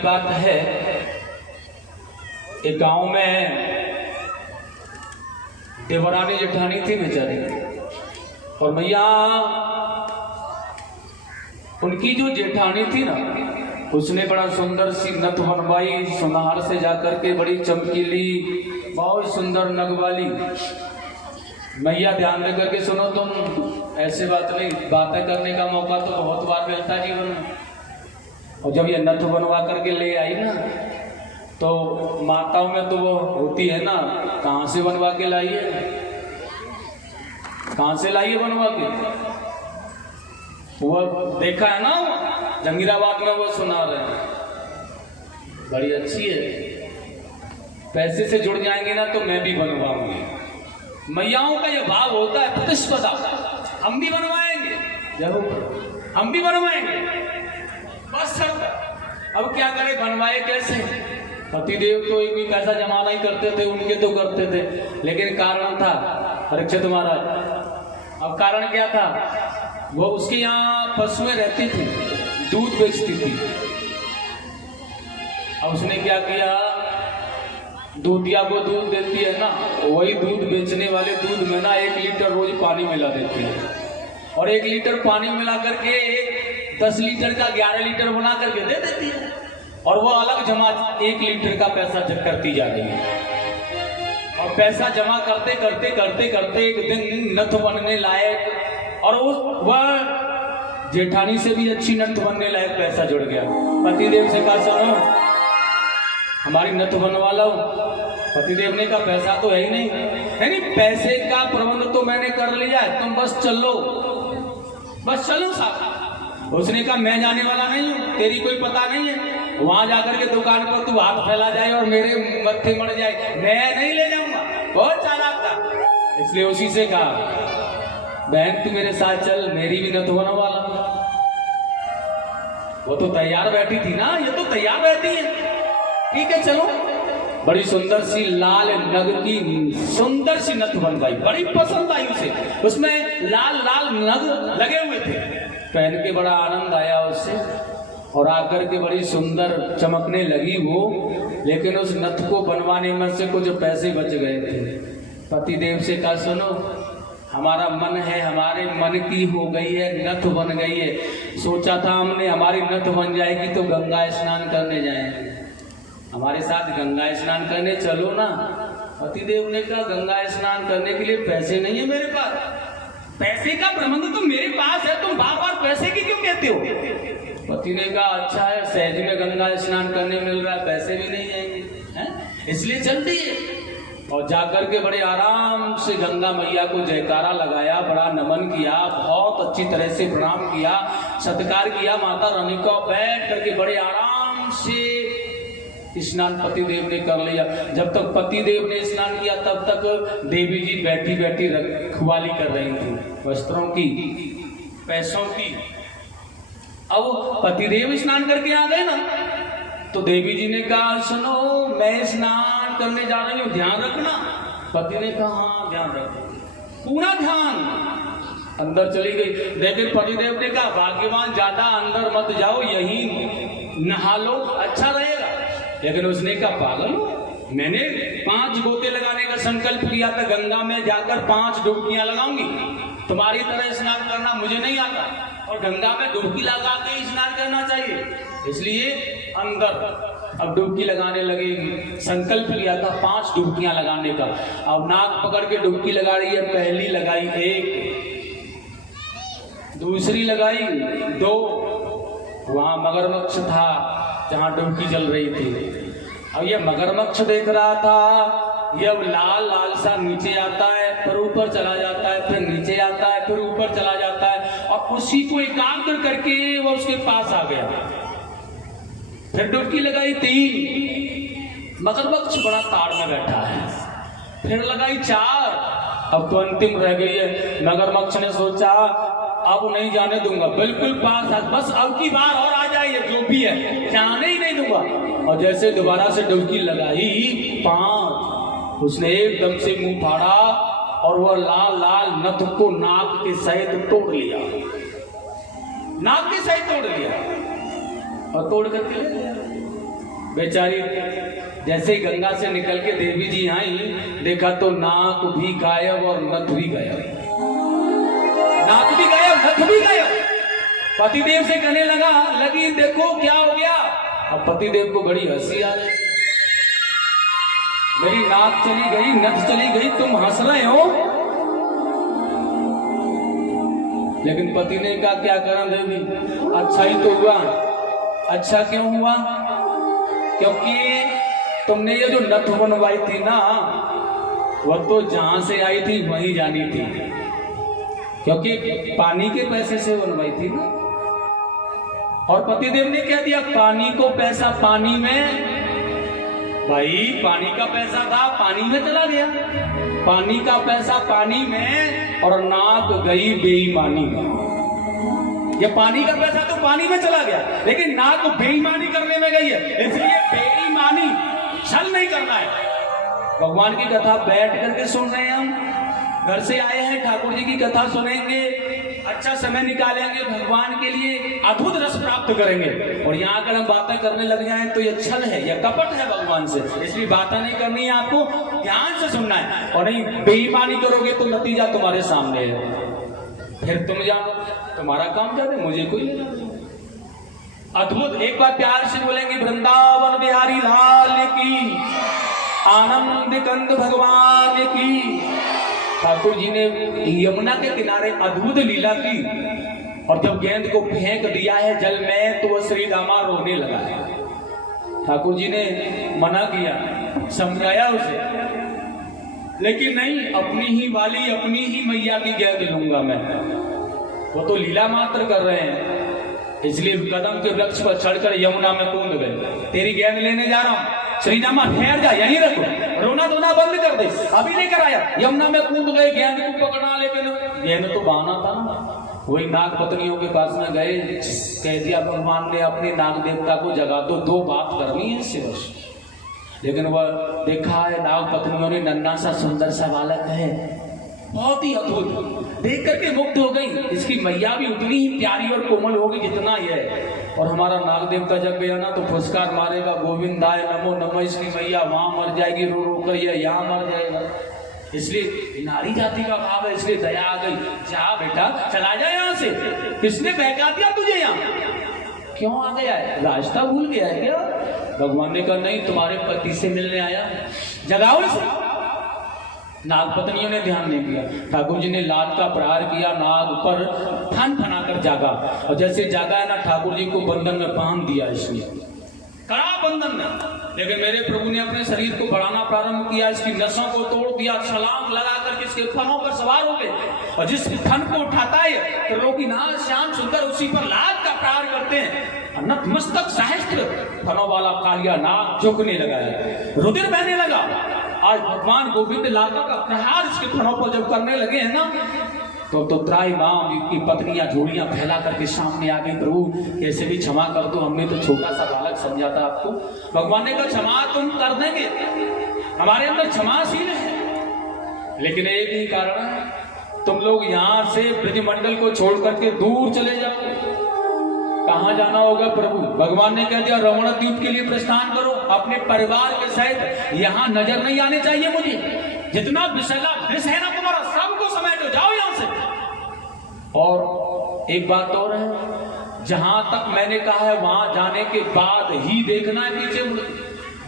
की बात है, एक गांव में देवरानी जेठानी थी बेचारी, और भैया उनकी जो जेठानी थी ना, उसने बड़ा सुंदर सी नथ बनवाई सुनार से जाकर के, बड़ी चमकीली बहुत सुंदर नग वाली। मैया ध्यान दे करके सुनो तुम, ऐसे बात नहीं, बातें करने का मौका तो बहुत बार मिलता है जीवन में। और जब ये नथ बनवा करके ले आई ना, तो माताओं में तो वो होती है ना, कहाँ से बनवा के लाई है, कहाँ से लाई है बनवा के, वो देखा है ना जंगीराबाद में, वो सुना रहे हैं, बड़ी अच्छी है। पैसे से जुड़ जाएंगे ना तो मैं भी बनवाऊंगी। मैयाओं का ये भाव होता है प्रतिस्पर्धा, हम भी बनवाएंगे, जरूर हम भी बनवाएंगे, बस सब। अब क्या करें, बनवाए कैसे? पतिदेव तो एक भी पैसा जमा नहीं करते थे, उनके तो करते थे, लेकिन कारण था परीक्षित महाराज। अब कारण क्या था, वो उसके यहाँ पशुएं रहती थी, दूध बेचती थी। अब उसने क्या किया, दूधिया को दूध देती है ना, वही दूध बेचने वाले दूध में ना 1 लीटर रोज पानी मिला देती है, और 1 लीटर पानी मिला करके 10 लीटर का 11 लीटर बना करके दे देती है, और वो अलग जमा 1 लीटर का पैसा करती जा रही है। और पैसा जमा करते करते करते करते एक दिन नथ बनने लायक, और वह जेठानी से भी अच्छी नथ बनने लायक पैसा जुड़ गया। पतिदेव से कहा सुनो हमारी नथ बनवा लो। पतिदेव ने कहा पैसा तो है ही नहीं, पैसे का प्रबंध तो मैंने कर लिया है, तुम बस चलो, बस चलो साहब। उसने कहा मैं जाने वाला नहीं हूँ, तेरी कोई पता नहीं है, वहां जाकर के दुकान पर तू हाथ फैला जाए और मेरे मत्थे मर जाए, मैं नहीं ले जाऊंगा। बहुत चालाक था, इसलिए उसी से कहा बहन तू मेरे साथ चल, मेरी भी नथ बनवा ला। वो तो तैयार बैठी थी ना, ये तो तैयार रहती है, ठीक है चलो। बड़ी सुंदर सी लाल नग की सुंदर सी नथ बनवाई, बड़ी पसंद आई उसे, उसमें लाल लाल नग लगे हुए थे, पहन के बड़ा आनंद आया उससे, और आकर के बड़ी सुंदर चमकने लगी वो। लेकिन उस नथ को बनवाने में से कुछ पैसे बच गए थे। पतिदेव से कहा सुनो हमारा मन है, हमारे मन की हो गई है, नथ बन गई है, सोचा था हमने हमारी नथ बन जाएगी तो गंगा स्नान करने जाएंगे, हमारे साथ गंगा स्नान करने चलो ना। पतिदेव ने कहा गंगा स्नान करने के लिए पैसे नहीं है मेरे पास, पैसे का प्रबंध तो मेरे पास है, तुम बार बार पैसे की क्यों कहते हो? पति ने कहा अच्छा है, सहज में गंगा स्नान करने मिल रहा है, पैसे भी नहीं आएंगे, इसलिए चलती है। और जाकर के बड़े आराम से गंगा मैया को जयकारा लगाया, बड़ा नमन किया, बहुत अच्छी तरह से प्रणाम किया, सत्कार किया, माता रानी को बैठ करके बड़े आराम से स्नान पतिदेव ने कर लिया। जब तक पतिदेव ने स्नान किया तब तक देवी जी बैठी बैठी रखवाली कर रही थी, वस्त्रों की, पैसों की। अब पतिदेव स्नान करके आ गए ना, तो देवी जी ने कहा सुनो मैं स्नान करने जा रही हूँ, ध्यान रखना। पति ने कहा हाँ ध्यान रखो, पूरा ध्यान। अंदर चली गई, लेकिन पतिदेव ने कहा भाग्यवान ज्यादा अंदर मत जाओ, यहीं नहा लो अच्छा रहेगा। लेकिन उसने कहा पागल हो, मैंने 5 गोते लगाने का संकल्प किया था, गंगा में जाकर 5 डुबकियां लगाऊंगी, तुम्हारी तरह स्नान करना मुझे नहीं आता, और गंगा में डुबकी लगा के ही स्नान करना चाहिए, इसलिए अंदर। अब डुबकी लगाने लगे, संकल्प लिया था 5 डुबकियां लगाने का। अब नाक पकड़ के डुबकी लगा रही है, पहली लगाई 1, दूसरी लगाई 2, वहां मगरमच्छ था जहां डुबकी जल रही थी। अब ये मगरमच्छ देख रहा था, ये अब लाल लाल सा नीचे आता है, फिर ऊपर चला जाता है, फिर नीचे आता है, फिर ऊपर चला जाता है, और उसी को एकाग्र करके वो उसके पास आ गया। फिर डुबकी लगाई 3, मगरमच्छ बड़ा ताड़ में बैठा है, फिर लगाई 4, अब तो अंतिम रह गई है। मगरमच्छ ने सोचा अब नहीं जाने दूंगा, बिल्कुल पास, बस अब की बार और आ जाए, जो भी है जाने ही नहीं दूंगा। और जैसे दोबारा से डुबकी लगाई 5, उसने एकदम से मुंह फाड़ा और वह लाल लाल नथ को नाक के सहित तोड़ लिया, नाक के सहित तोड़ लिया, और तोड़ करके बेचारी जैसे ही गंगा से निकल के देवी जी आई, देखा तो नाक भी गायब और नथ भी गायब, नाक भी गायब, नथ भी गायब। पतिदेव से कहने लगी देखो क्या हो गया। अब पतिदेव को बड़ी हंसी आ गई, मेरी नाक चली गई, नथ चली गई, तुम हंस रहे हो। लेकिन पति ने कहा क्या करा देवी, अच्छा ही तो हुआ। अच्छा क्यों हुआ? क्योंकि तुमने ये जो नथ बनवाई थी ना, वह तो जहां से आई थी वहीं जानी थी, क्योंकि पानी के पैसे से बनवाई थी ना। और पतिदेव ने कह दिया पानी को पैसा पानी में, भाई पानी का पैसा था पानी में चला गया, पानी का पैसा पानी में, और नाक गई बेईमानी में। ये पानी का पैसा तो पानी में चला गया, लेकिन नाक बेईमानी करने में गई है, इसलिए बेईमानी छल नहीं करना है। भगवान की कथा बैठ करके सुन रहे हैं, हम घर से आए हैं, ठाकुर जी की कथा सुनेंगे, अच्छा समय निकालेंगे भगवान के लिए, अद्भुत रस प्राप्त करेंगे। और यहाँ अगर हम बातें करने लग जाएं तो ये छल है, यह कपट है भगवान से, इसलिए बातें नहीं करनी है, आपको ध्यान से सुनना है। और नहीं बेईमानी करोगे तो नतीजा तुम्हारे सामने है, फिर तुम जानो, तुम्हारा काम क्या है, मुझे कोई लेना नहीं। अद्भुत, एक बार प्यार से बोलेंगे वृंदावन बिहारी लाल की, आनंद कंद भगवान की। ठाकुर जी ने यमुना के किनारे अद्भुत लीला की, और जब गेंद को फेंक दिया है जल में तो वह श्री रामा रोने लगा है। ठाकुर जी ने मना किया, समझाया उसे, लेकिन नहीं, अपनी ही वाली अपनी ही मैया की गेंद लूंगा मैं। वो तो लीला मात्र कर रहे हैं, इसलिए कदम के वृक्ष पर चढ़कर यमुना में कूद गए। तेरी गेंद लेने जा रहा हूं, श्री रामा ठहर जा, यहीं रखो, रोना धोना बंद कर दे, अभी लेकर आया। यमुना में कूद गए, गेंद को पकड़ा, लेकिन गेंद तो बहाना था ना। वही नाग पत्नियों के पास में गए, कह दिया भगवान ने अपने नाग देवता को जगा दो बात करनी है इससे बस। लेकिन वह देखा है नाग पत्नियों ने, नन्हा सा सुंदर सा बालक है, बहुत ही अद्भुत, देख करके मुग्ध हो गई। इसकी मैया भी उतनी ही प्यारी और कोमल होगी जितना यह। और हमारा नाग देवता जब गया ना तो फुसकार मारेगा, गोविंदाय नमो नमः, इसकी मैया वहां मर जाएगी रो रो कर, यह यहाँ मर जाएगा। इसलिए नारी जाति का भाव है, इसलिए दया आ गई, जा बेटा चला जा यहाँ से, किसने बहका दिया तुझे यहाँ, क्यों आ गया है, रास्ता भूल गया है क्या? भगवान ने कहा नहीं, तुम्हारे पति से मिलने आया, जगाओ इसे। नाग पत्नियों ने ध्यान नहीं दिया, ठाकुर जी ने लात का प्रहार किया, नाग पर फन फना कर जागा, और जैसे जागा है ना, ठाकुर जी को बंधन में बांध दिया, इसलिए कड़ा बंधन में। लेकिन मेरे प्रभु ने अपने शरीर को बढ़ाना प्रारंभ किया, इसकी नसों को तोड़ दिया, छलांग लगा करके इसके फनों पर सवार हो गए, और जिस फन को उठाता है तो लोग नाग श्याम सुंदर उसी पर लात का प्रहार करते हैं। नतमस्तक सहस्त्र फनों वाला कालिया नाग झुकने लगा है, रुधिर बहने लगा। आज भगवान गोविंद लाता का प्रहार इसके फनों पर जब करने लगे हैं ना, तो त्राई माम की पत्नियां झोलियां फैला करके सामने आ गई, प्रभु कैसे भी क्षमा कर दो, हमने तो छोटा सा बालक समझा था आपको। भगवान ने कहा क्षमा तुम कर देंगे, हमारे अंदर क्षमाशील है, लेकिन एक ही कारण है, तुम लोग यहाँ से ब्रजमंडल को छोड़ करके दूर चले जाओ। कहाँ जाना होगा प्रभु? भगवान ने कह दिया रमण द्वीप के लिए प्रस्थान करो, अपने परिवार के सहित, यहाँ नजर नहीं आने चाहिए मुझे, जितना विषैला विष है ना तुम्हारा सबको समेटो, जाओ यहाँ से। और एक बात और है, जहां तक मैंने कहा है वहां जाने के बाद ही देखना है पीछे मुड़,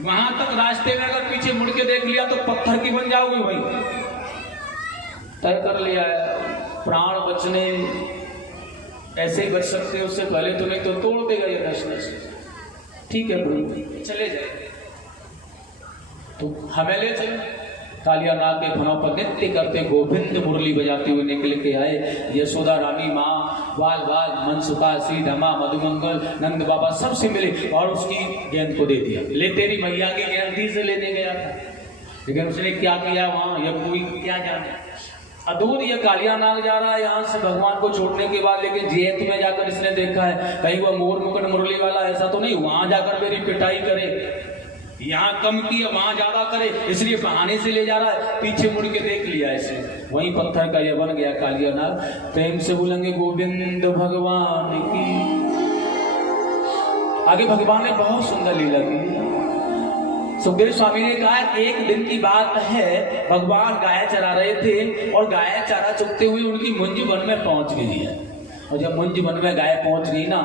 वहां तक रास्ते में अगर पीछे मुड़ के देख लिया तो पत्थर की बन जाओगे, वही तय कर लिया है। प्राण बचने ऐसे ही बच सकते हो, उससे पहले तो नहीं तो तोड़ देगा ये नस। ठीक है प्रभु चले जाए, तो हमें ले चले। कालिया नाग के फनों पर नृत्य करते गोविंद मुरली बजाते हुए निकल के आए। यशोदा रानी माँ, बाल बाल मनसुखा, श्रीधमा, मधुमंगल, नंद बाबा सबसे मिले और उसकी गेंद को दे दिया। ले तेरी मैया की गेंद थी से लेने गया था, लेकिन उसने क्या किया वहां, यह कोई क्या जाने। अद्भुत, ये कालिया नाग जा रहा है यहाँ से भगवान को छोड़ने के बाद, लेकिन जेत में जाकर इसने देखा है कहीं वह मोर मुकुट मुरली वाला ऐसा तो नहीं, वहां जाकर मेरी पिटाई करे, यहाँ कम की वहां ज्यादा करे, इसलिए बहाने से ले जा रहा है। पीछे मुड़ के देख लिया इसे, वही पत्थर का यह बन गया कालिया नाग। प्रेम से बोलेंगे गोविंद भगवान की। आगे भगवान ने बहुत सुंदर लीला की। सुखदेव स्वामी ने कहा एक दिन की बात है, भगवान गाय चरा रहे थे और गाय चारा चुगते हुए उनकी मुंज वन में पहुंच गई है। और जब मुंज वन में गाय पहुंच गई ना,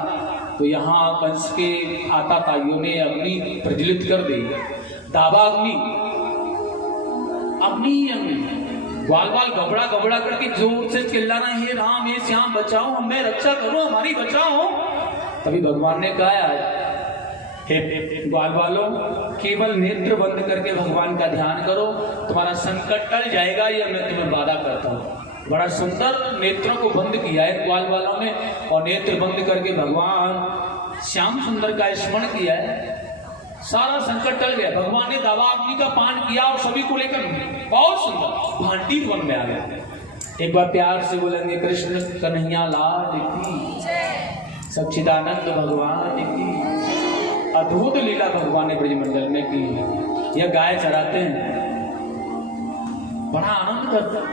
तो यहाँ कंस के आताताइयों ने अग्नि प्रज्वलित कर दी। दावा अग्नि ग्वाल बाल गबड़ा गबड़ा करके जोर से चिल्लाना, हे राम हे श्याम बचाओ, हमें रक्षा करो, हमारी बचाओ। तभी भगवान ने कहा, हे ग्वाल बालों, केवल नेत्र बंद करके भगवान का ध्यान करो, तुम्हारा संकट टल जाएगा, यह मैं तुम्हें वादा करता हूँ। बड़ा सुंदर नेत्रों को बंद किया है ग्वाल बालों ने, और नेत्र बंद करके भगवान श्याम सुंदर का स्मरण किया है, सारा संकट टल गया। भगवान ने दावा अग्नि का पान किया और सभी को लेकर बहुत सुंदर भांति वन में आ गए। एक बार प्यार से बोलेंगे, कृष्ण कन्हैया लाल की, सच्चिदानंद भगवान की। अद्भुत लीला भगवान ने ब्रजमंडल में की। यह गाय चराते हैं, बड़ा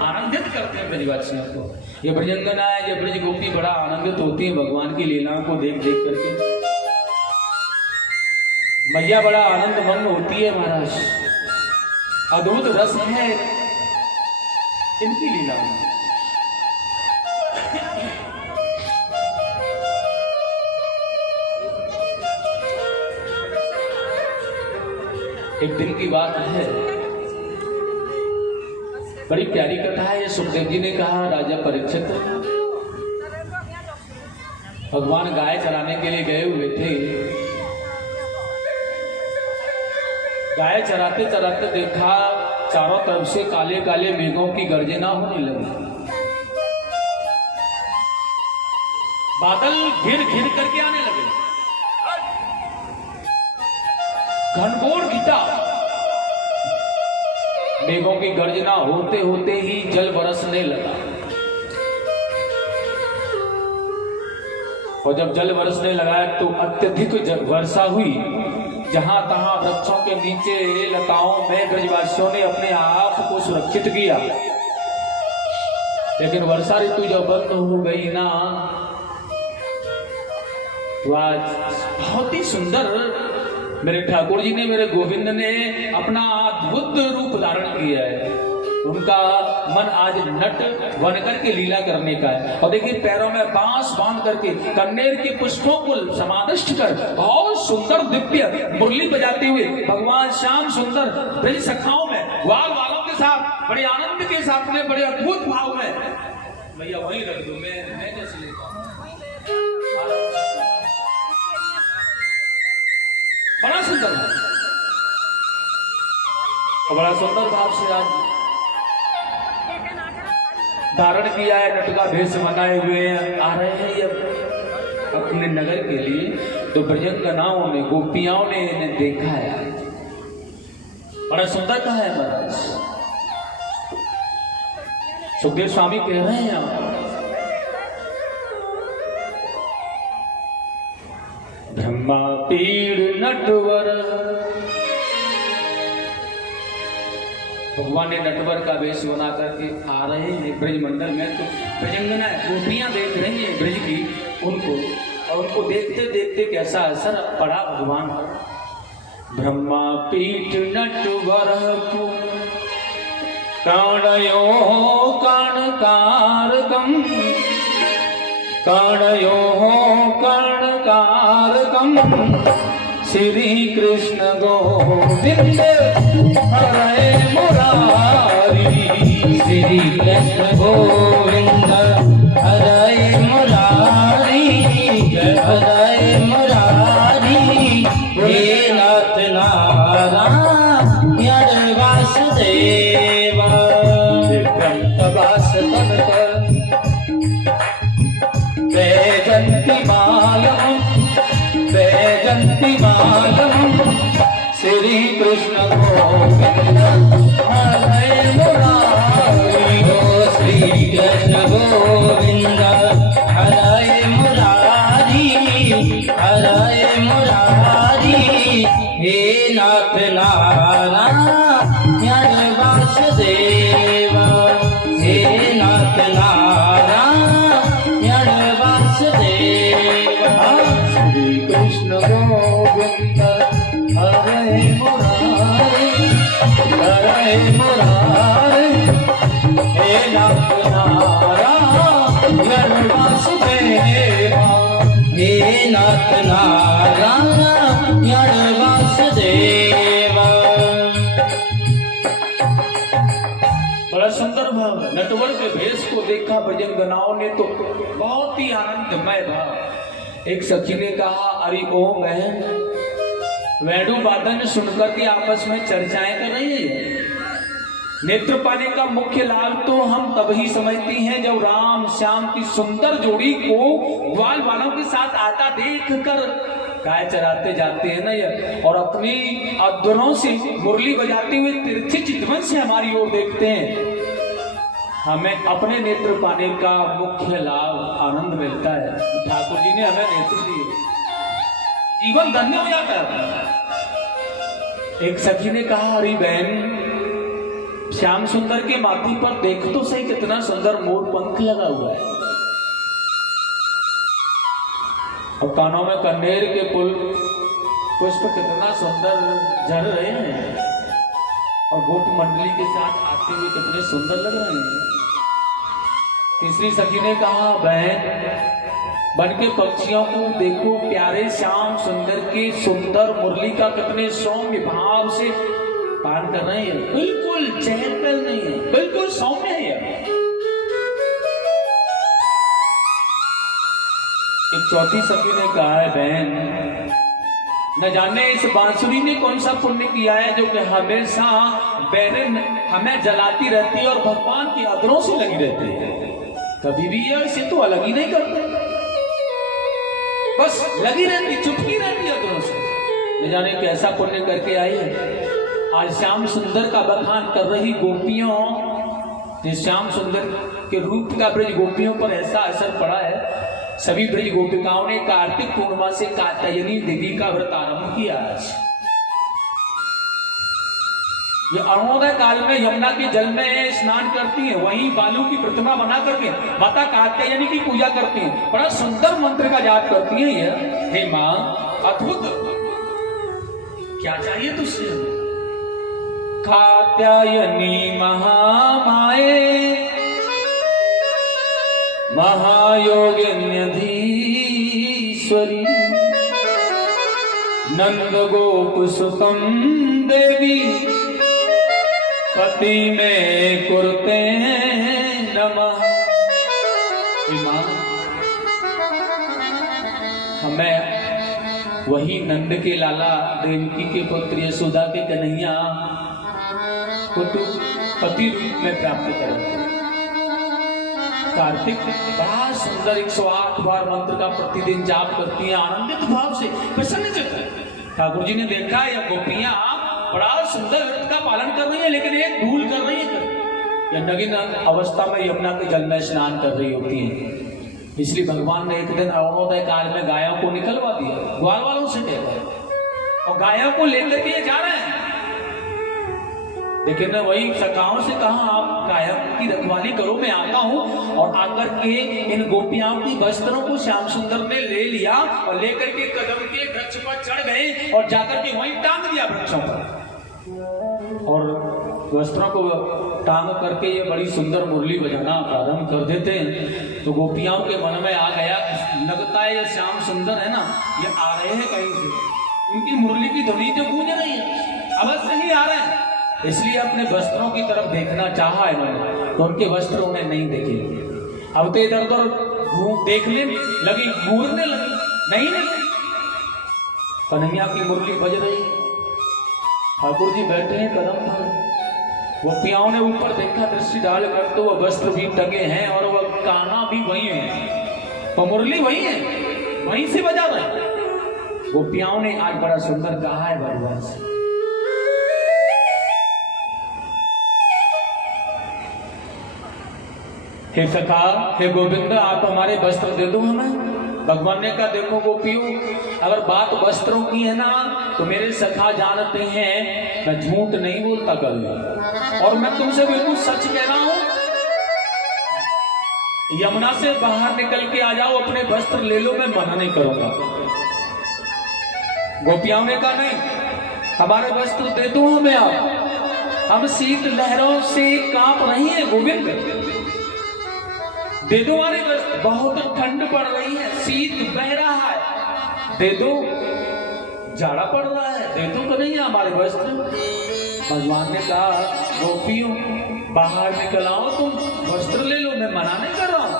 आनंदित करते हैं ब्रजवासियों को। ये ब्रजंगना है, ये ब्रज गोपी बड़ा आनंदित होती है भगवान की लीलाओं को देख देख करके। मैया बड़ा आनंद मग्न होती है महाराज, अद्भुत रस है इनकी लीला में। एक दिन की बात है, बड़ी प्यारी कथा है। ये सुखदेव जी ने कहा, राजा परीक्षित भगवान गाय चराने के लिए गए हुए थे। गाय चराते चराते देखा चारों तरफ से काले काले मेघों की गर्जना होने लगी। बादल घिर घिर करके आने लगे, घनघोर घिटा। मेघों की गर्जना होते होते ही जल बरसने लगा, और जब जल बरसने लगा तो अत्यधिक वर्षा हुई। जहां तहां वृक्षों के नीचे लताओं में ब्रजवासियों ने अपने आप को सुरक्षित किया। लेकिन वर्षा ऋतु जब बंद हो गई ना, तो आज बहुत ही सुंदर मेरे ठाकुर जी ने, मेरे गोविंद ने अपना अद्भुत रूप धारण किया है। उनका मन आज नट बनकर के लीला करने का है। और देखिए पैरों में बांस बांध करके कन्नेर के पुष्पों को समाविष्ट कर बहुत सुंदर दिव्य मुरली बजाते हुए भगवान श्याम सुंदर ब्रज सखाओं में ग्वाल वालों के साथ बड़े आनंद के साथ में, बड़े अद्भुत भाव में, भैया वही रख दो, मैं जैसे लेता हूं। बड़ा सुंदर है, बड़ा सुंदर भाव से आज धारण किया है, नट का भेष बनाए हुए आ रहे हैं ये अपने नगर के लिए। तो ब्रजंगनाओं ने, गोपियाओं ने इन्हें देखा है, बड़ा सुंदर कहा है महाराज। सुखदेव स्वामी कह रहे हैं, ब्रह्मा पीड़ नटवर, भगवान ने नटवर का वेश बना करके आ रहे हैं ब्रजमंडल में। तो ब्रजंगना गोपियां देख रही हैं ब्रज की उनको, और उनको देखते देखते कैसा असर पड़ा भगवान पर। ब्रह्मा पीठ नटवर कर्णयो कर्णकारकम, कर्णयो कर्णकारकम, श्री कृष्ण गोविंद हरे मुरारी, श्री कृष्ण गोविंद हरे मुरारी, हरे मुरारी, हे नाथ नारायण वासुदेव, वास वैजंती मालम, वैजंती मालम, श्री कृष्ण गोविंद हरे मुरारी, श्री कृष्ण गोविंद हरे मुरारी, हरे मुरारी, हे नाथ नारायण वासुदेव, हे नाथ नारायण वासुदेव, श्री कृष्ण गोविंद हरे मुरारी। नाथ नारायण वासुदेव। बड़ा सुंदर भाव है। नटवर के भेष को देखा भजन गनाओं ने तो बहुत ही आनंदमय भाव। एक सखी ने कहा, अरे ओ बहन, वेणु वादन सुनकर के आपस में चर्चाएं कर रही है। नेत्र पाने का मुख्य लाभ तो हम तभी समझते हैं जब राम श्याम की सुंदर जोड़ी को ग्वाल वालों के साथ आता देख कर गाय चराते जाते हैं ना ये, और अपनी अधरों से मुरली बजाते हुए तीर्थी चितवन से हमारी ओर देखते हैं। हमें अपने नेत्र पाने का मुख्य लाभ आनंद मिलता है। ठाकुर जी ने हमें नेत्र दिए, जीवन धन्य हो जाता है। एक सखी ने कहा, अरे बहन, श्याम सुंदर के माथे पर देख तो सही कितना सुंदर मोर पंख लगा हुआ है, और कानों में कन्नेर के पुल पुष्प कितना सुंदर झड़ रहे हैं, और गोप मंडली के साथ आते हुए कितने सुंदर लग रहे हैं। तीसरी सखी ने कहा, बहन, बन के पक्षियों को देखो, प्यारे श्याम सुंदर के सुंदर मुरली का कितने सौम्य भाव से पान कर रहे हैं। बिल्कुल चहल पहल नहीं है, बिल्कुल सौम्य है। एक चौथी सखी ने कहा है, बहन, न जाने इस बांसुरी ने कौन सा पुण्य किया है जो कि हमेशा बैरन हमें जलाती रहती है और भगवान की अधरों से लगी रहती है। कभी भी ये इसे तो अलग ही नहीं करते, बस लगी रहती, चुपकी रहती अधरों से। न जाने कैसा पुण्य करके आई है। आज श्याम सुंदर का बखान कर रही गोपियों, श्याम सुंदर के रूप का ब्रज गोपियों पर ऐसा असर पड़ा है। सभी ब्रज गोपिकाओं ने कार्तिक पूर्णिमा से कात्यायनी देवी का व्रत आरंभ किया। ये अरुणोदय काल में यमुना के जल में स्नान करती हैं, वहीं बालू की प्रतिमा बना करके माता कात्यायनी की पूजा करती हैं, बड़ा सुंदर मंत्र का जाप करती हैं। ये हे मां, अद्भुत, क्या चाहिए तुझसे? कात्यायनी महामाये महायोगिन्यधीश्वरी नंद गोप सुतम देवी पति में कुरते नमः। हमें वही नंद के लाला देवकी के पुत्र यशोदा के कन्हैया को तो पति रूप में प्राप्त करें। कार्तिक बड़ा सुंदर 108 बार मंत्र का प्रतिदिन जाप करती हैं, आनंदित भाव से, प्रसन्नचित्त। ठाकुर जी ने देखा यह गोपियां बड़ा सुंदर व्रत का पालन कर रही है, लेकिन एक भूल कर रही है। यह नगीन अवस्था में यमुना के जल में स्नान कर रही होती है। इसलिए भगवान ने एक दिन अरुणोदय काल में गायों को निकलवा दिया, ग्वाल वालों से कहकर, और गायों को लेकर के जा रहे हैं। लेकिन वही सखाओं से कहा, आप गायों की रखवाली करो, मैं आता हूं। और आकर के इन गोपियाओं की वस्त्रों को श्याम सुंदर ने ले लिया और लेकर के कदम के वृक्ष पर चढ़ गए और जाकर के वहीं टांग दिया वृक्षों पर। और वस्त्रों को टांग करके ये बड़ी सुंदर मुरली बजाना प्रारंभ कर देते हैं। तो गोपियाओं के मन में आ गया, लगता है ये श्याम सुंदर है ना, ये आ रहे हैं कहीं से, उनकी मुरली की ध्वनि जो गूंज रही है, अवश्य ही आ रहे हैं। इसलिए अपने वस्त्रों की तरफ देखना चाहा इन्होंने, तो उनके वस्त्र उन्हें नहीं देखे। अब तो इधर उधर देखने लगी, घूरने लगी, नहीं कन्हैया की मुरली बज रही। ठाकुर जी बैठे हैं कदम पर, गोपियाओं ने ऊपर देखा, दृष्टि डाल कर तो वह वस्त्र भी टंगे हैं और वह काना भी वही है, तो मुरली वही है, वहीं से बजा रहे। गोपियाओं ने आज बड़ा सुंदर कहा है भगवान से, हे सखा, हे गोविंद, आप हमारे वस्त्र दे दो हमें। भगवान ने कहा, देखो गोपियों, अगर बात वस्त्रों की है ना, तो मेरे सखा जानते हैं मैं झूठ नहीं बोलता कभी, और मैं तुमसे बिल्कुल सच कह रहा हूं। यमुना से बाहर निकल के आ जाओ, अपने वस्त्र ले लो, मैं मना नहीं करूंगा। गोपियाओं ने कहा, नहीं, हमारे वस्त्र दे दो हमें आप, हम शीत लहरों से कांप रही हैं गोविंद, दे दो हमारे वस्त्र, बहुत ठंड पड़ रही है, शीत बह रहा है, दे दो, जाड़ा पड़ रहा है, दे दो कन्हैया हमारे वस्त्र। भगवान ने कहा गोपियों बाहर निकल आओ, तुम वस्त्र ले लो, मैं मना नहीं कर रहा हूं।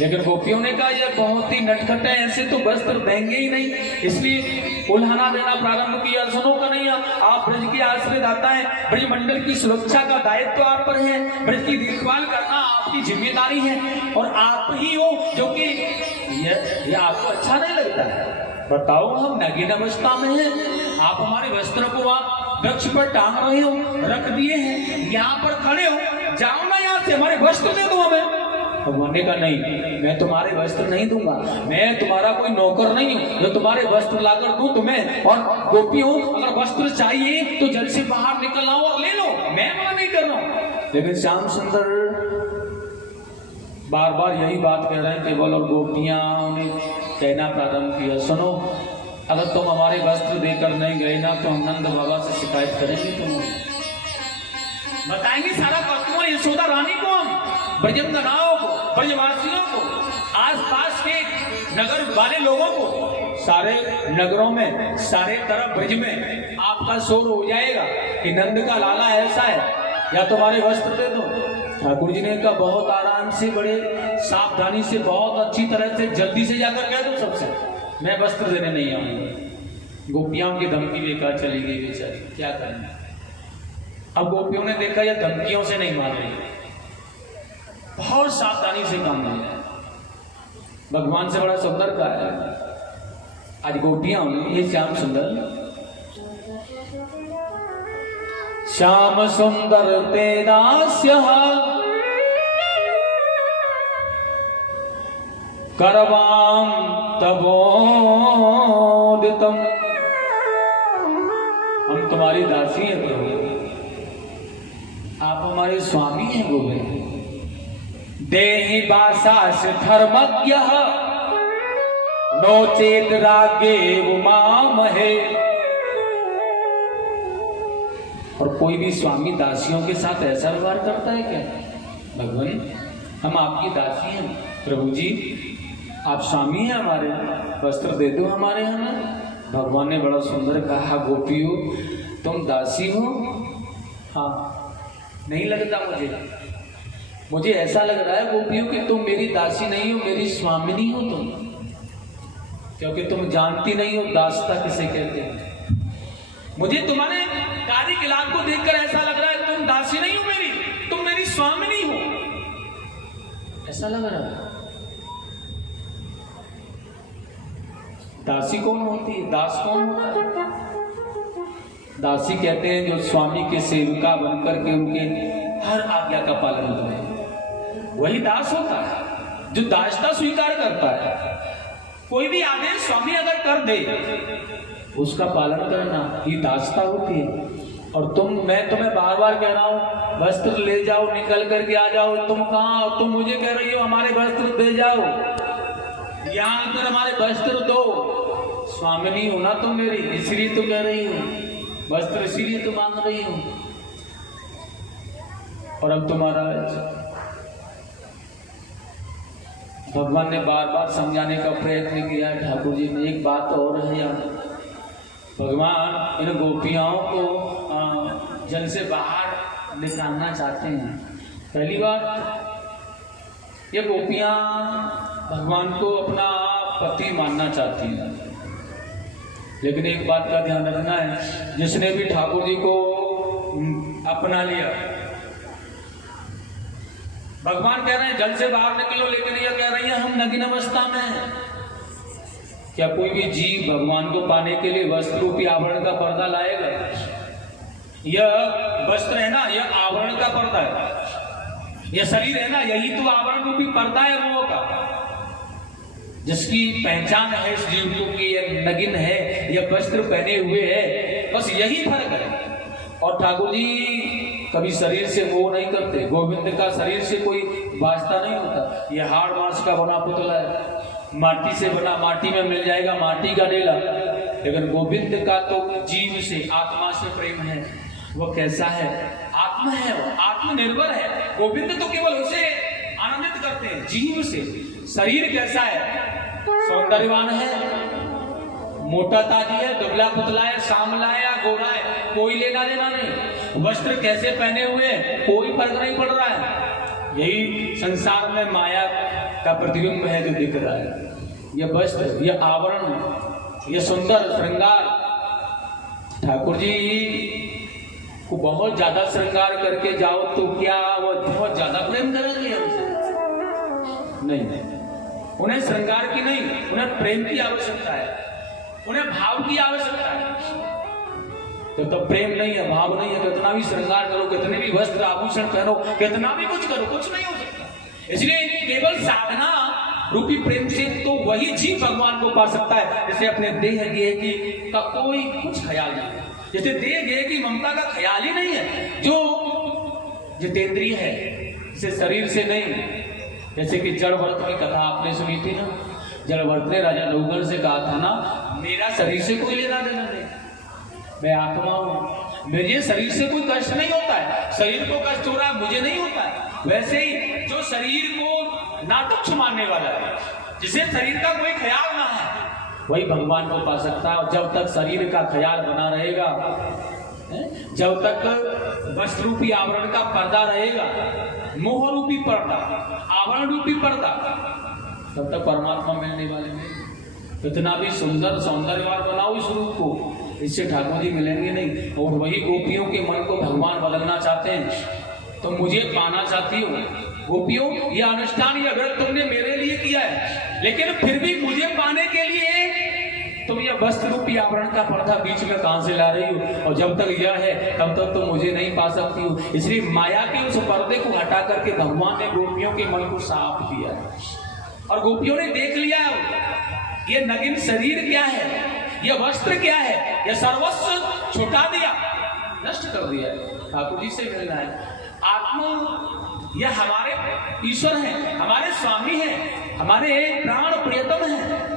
लेकिन गोपियों ने कहा यह बहुत ही नटखट है, ऐसे तो वस्त्र देंगे ही नहीं, इसलिए उल्हाना देना प्रारंभ किया। सुनो कन्हैया, आप ब्रज के आश्रय दाता है, ब्रज मंडल की सुरक्षा का दायित्व आप पर है, ब्रज की देखभाल करना आपकी जिम्मेदारी है, और आप ही हो जो कि यह आपको अच्छा नहीं लगता है। बताओ, हम नगीन अवस्था में हैं, आप हमारे वस्त्र को आप वृक्ष पर टांग रहे हो, रख दिए हैं, यहाँ पर खड़े हो, जाओ ना यहाँ से, हमारे वस्त्र दे दो हमें। भगवान ने कहा नहीं, मैं तुम्हारे वस्त्र नहीं दूंगा, मैं तुम्हारा कोई नौकर नहीं हूं जो तुम्हारे वस्त्र लाकर दूं तुम्हें। और गोपियों, अगर वस्त्र चाहिए तो जल्द से बाहर निकल आओ और ले लो, मैं मना नहीं कर रहा हूं। लेकिन श्याम सुंदर बार बार यही बात कह रहे हैं केवल, और गोपियां उन्हें कहना प्रारंभ किया, सुनो, अगर तुम हमारे वस्त्र देकर नहीं गए ना तो हम नंद बाबा से शिकायत करेंगे, तुम बताएंगे सारा कर्तव्य यशोदा रानी को, हम ब्रजंगनाओं को, ब्रजवासियों को, आसपास के नगर वाले लोगों को, सारे नगरों में, सारे तरफ ब्रज में आपका शोर हो जाएगा कि नंद का लाला ऐसा है, या तुम्हारे वस्त्र दे दो। ठाकुर जी ने कहा बहुत आराम से, बड़े सावधानी से, बहुत अच्छी तरह से, जल्दी से जाकर कह दो सबसे, मैं वस्त्र देने नहीं आऊंगा। गोपियां की धमकी लेकर चली गई बेचारी, क्या करें। अब गोपियों ने देखा यह धमकियों से नहीं मान रही, बहुत सावधानी से काम लिया है, भगवान से बड़ा सुंदर का है। आज गोपियां ये श्याम सुंदर, श्याम सुंदर ते दास्य करवाम तबोदितम, हम तुम्हारी दासी हैं प्रभु, आप हमारे स्वामी हैं गोविंद। देहि बासास धर्मज्ञ नो चेत रागे उमामहे। और कोई भी स्वामी दासियों के साथ ऐसा व्यवहार करता है क्या? भगवान, हम आपकी दासी हैं, प्रभु जी आप स्वामी हैं हमारे, वस्त्र दे दो हमारे हमें। भगवान ने बड़ा सुंदर कहा, गोपियों तुम दासी हो? हाँ, नहीं लगता मुझे ऐसा लग रहा है गोपियों कि तुम मेरी दासी नहीं हो, मेरी स्वामिनी हो तुम, क्योंकि तुम जानती नहीं हो दासता किसे कहते हैं। मुझे तुम्हारे कार्यकलाप को देखकर ऐसा लग रहा है तुम दासी नहीं हो मेरी, तुम मेरी स्वामिनी हो, ऐसा लग रहा है। दासी कौन होती है? दास कौन होता है? दासी कहते हैं जो स्वामी के सेविका बनकर के उनके हर आज्ञा का पालन करते हैं, वही दास होता है, जो दासता स्वीकार करता है। कोई भी आदेश स्वामी अगर कर दे उसका पालन करना ये दासता होती है। और मैं तुम्हें बार बार कह रहा हूं वस्त्र ले जाओ, निकल करके आ जाओ, तुम कहां? तुम मुझे कह रही हो हमारे वस्त्र दे जाओ, यहाँ आकर हमारे वस्त्र दो। स्वामिनी हो ना तुम मेरी, इसलिए तो कह रही हो, वस्त्र इसीलिए तो मांग रही हो। और अब तुम्हारा भगवान ने बार बार समझाने का प्रयत्न किया। ठाकुर जी ने एक बात और है यहाँ, भगवान इन गोपियाओं को जल से बाहर निकालना चाहते हैं। पहली बात, ये गोपियां भगवान को अपना पति मानना चाहती हैं, लेकिन एक बात का ध्यान रखना है, जिसने भी ठाकुर जी को अपना लिया, भगवान कह रहे हैं जल से बाहर निकलो, लेकिन ये कह रही है हम नगीन अवस्था में हैं। क्या कोई भी जीव भगवान को पाने के लिए वस्त्र रूपी आवरण का पर्दा लाएगा? यह वस्त्र है ना, यह आवरण का पर्दा है, यह शरीर है ना, यही तो आवरण रूपी पर्दा है वो का, जिसकी पहचान है इस जीव को कि यह नगिन है, यह वस्त्र पहने हुए है, बस यही फर्क है। और ठाकुर जी कभी शरीर से मोह नहीं करते, गोविंद का शरीर से कोई वास्ता नहीं होता। यह हाड़ मांस का बना पुतला है, माटी से बना, माटी में मिल जाएगा माटी का डेला, लेकिन गोविंद का तो जीव से, आत्मा से प्रेम है। वो कैसा है? आत्मा है, वो आत्मनिर्भर है। गोविंद तो केवल उसे करते हैं जीव से। शरीर कैसा है? सौंदर्यवान है, मोटा ताजी है, दुबला पुतला है, सांवला है या गोरा है, कोई लेना देना नहीं। वस्त्र कैसे पहने हुए हैं, कोई फर्क नहीं पड़ रहा है। यही संसार में माया का प्रतिबिंब है जो दिख रहा है। यह वस्त्र, यह आवरण, यह सुंदर श्रृंगार। ठाकुर जी को बहुत ज्यादा श्रृंगार करके जाओ तो क्या वो बहुत ज्यादा प्रेम करेंगे हमसे? नहीं, उन्हें श्रृंगार की नहीं, उन्हें प्रेम की आवश्यकता है, उन्हें भाव की आवश्यकता है। तो प्रेम नहीं है, भाव नहीं है, कितना भी श्रृंगार करो, कितने भी वस्त्र आभूषण पहनो, कितना भी कुछ करो, कुछ नहीं हो सकता। इसलिए केवल साधना रूपी प्रेम से तो वही जीव भगवान को पा सकता है। जैसे अपने देह गेह की का कोई कुछ ख्याल नहीं, जैसे देह गेह की ममता का ख्याल ही नहीं है। जो जितेंद्रिय है, इसे शरीर से नहीं। जैसे कि जड़वर्त की कथा आपने सुनी थी ना, जड़वर्त ने राजा नहुगण से कहा था ना, मेरा शरीर से कोई लेना देना नहीं, मैं आत्मा हूं, मुझे शरीर से कोई कष्ट नहीं होता है। शरीर को कष्ट हो रहा है, मुझे नहीं होता है। वैसे ही जो शरीर को ना तुच्छ मानने वाला है, जिसे शरीर का कोई ख्याल ना है, वही भगवान को पा सकता है। और जब तक शरीर का ख्याल बना रहेगा, जब तक वस्त्र रूपी आवरण का पर्दा रहेगा, मोह रूपी पर्दा, आवरण रूपी पर्दा, तब तक परमात्मा मिलने वाले नहीं। इतना भी सुंदर सौंदर्यवान बनाओ इस रूप को, इससे ठाकुर जी मिलेंगे नहीं। और वही गोपियों के मन को भगवान बदलना चाहते हैं। तो मुझे पाना चाहती हो गोपियों, यह अनुष्ठान, यह व्रत तुमने मेरे लिए किया है, लेकिन फिर भी मुझे पाने के लिए तुम यह वस्त्र रूपी आवरण का पर्दा बीच में कहां से ला रही हो? और जब तक यह है तब तक तो मुझे नहीं पा सकती हो। इसलिए माया के उस पर्दे को हटा करके भगवान ने गोपियों के मन को साफ किया, और गोपियों ने देख लिया ये नगिन शरीर क्या है, यह वस्त्र क्या है, यह सर्वस्व छुटा दिया, नष्ट कर दिया। ठाकुर जी से मिलना है। आत्मा यह हमारे ईश्वर हैं, हमारे स्वामी हैं, हमारे प्राण प्रियतम हैं।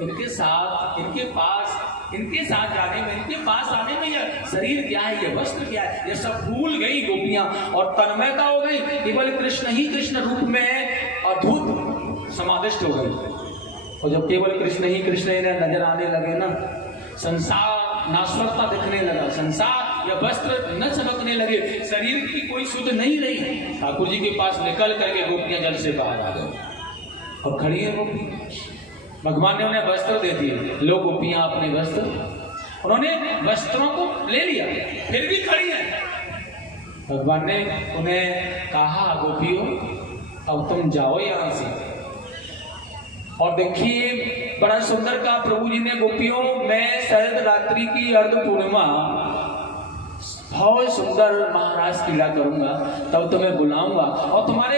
इनके साथ, इनके पास, इनके साथ जाने में, इनके पास आने में यह शरीर क्या है, यह वस्त्र क्या है, यह सब भूल गई गोपियां और तन्मयता हो गई। केवल कृष्ण ही कृष्ण रूप में अद्भुत समादिष्ट हो गई। और जब केवल कृष्ण ही कृष्ण इन्हें नजर आने लगे ना, संसार नाश्वरता दिखने लगा, संसार या वस्त्र न चमकने लगे, शरीर की कोई सुध नहीं रही। ठाकुर जी के पास निकल करके गोपियां जल से बाहर आ गई और खड़ी है गोपी। भगवान ने उन्हें वस्त्र दे दिए, लो गोपियां अपने वस्त्र, उन्होंने वस्त्रों को ले लिया, फिर भी खड़ी है। भगवान ने उन्हें कहा, गोपियों अब तुम जाओ यहां से। और देखिए बड़ा सुंदर कहा प्रभु जी ने, गोपियों मैं शरद रात्रि की अर्ध पूर्णिमा बहुत सुंदर महाराज लीला करूंगा, तब तुम्हें बुलाऊंगा और तुम्हारे